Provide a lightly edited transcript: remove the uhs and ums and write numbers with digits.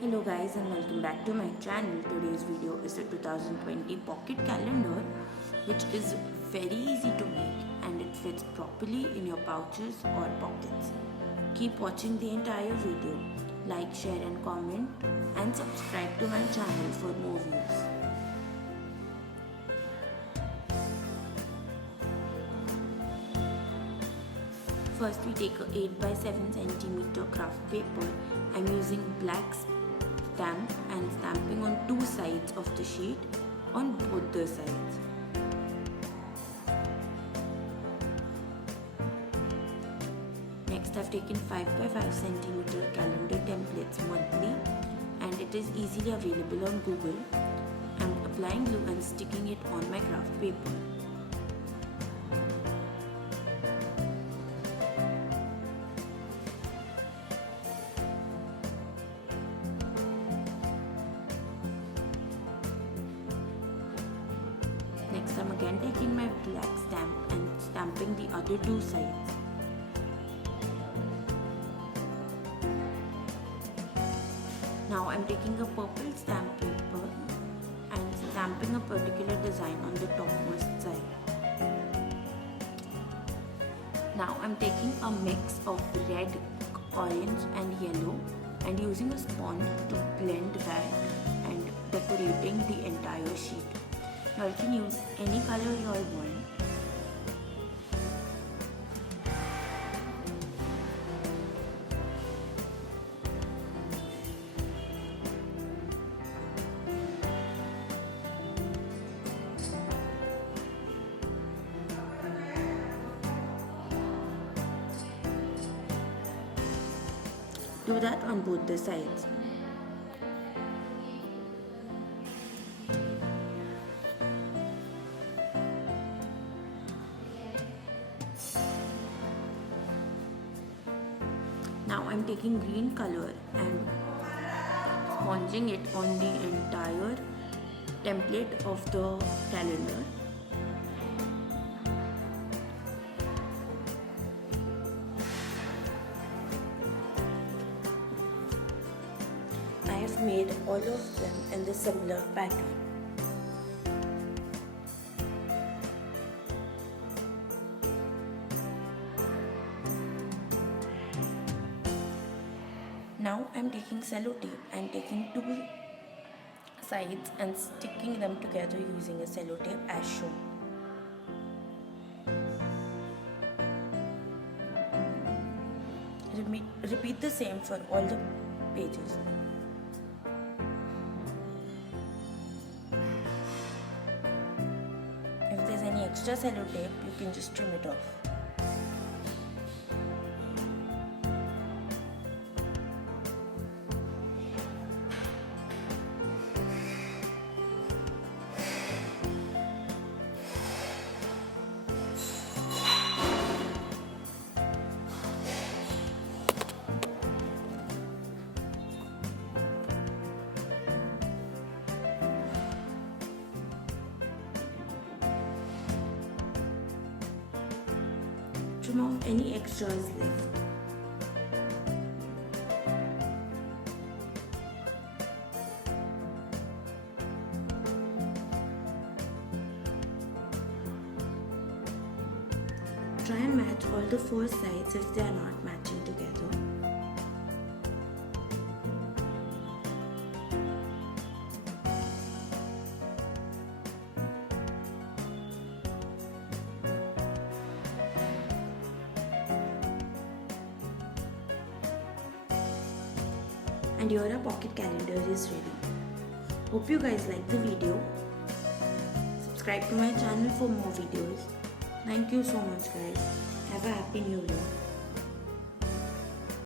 Hello guys and welcome back to my channel. Today's video is a 2020 pocket calendar which is very easy to make and it fits properly in your pouches or pockets. Keep watching the entire video. Like, share and comment and subscribe to my channel for more views. First we take a 8 by 7 centimeter craft paper. I'm using black stamp and stamping on two sides of the sheet on both the sides. Next I've taken 5 by 5 centimeter calendar templates monthly and it is easily available on Google. I'm applying glue and sticking it on my craft paper. Next I'm again taking my black stamp and stamping the other two sides. Now I'm taking a purple stamp paper and stamping a particular design on the topmost side. Now I'm taking a mix of red, orange and yellow and using a sponge to blend that and decorating the entire sheet. Now you can use any color you all want. Do that on both the sides. Now I'm taking green color and sponging it on the entire template of the calendar. I have made all of them in the similar pattern. Now I'm taking cello tape and taking two sides and sticking them together using a cello tape as shown. Repeat the same for all the pages. If there's any extra cello tape, you can just trim it off. Trim off any extras left. Try and match all the four sides if they are not matching together. And your pocket calendar is ready. Hope you guys like the video. Subscribe to my channel for more videos. Thank you so much guys. Have a happy new year.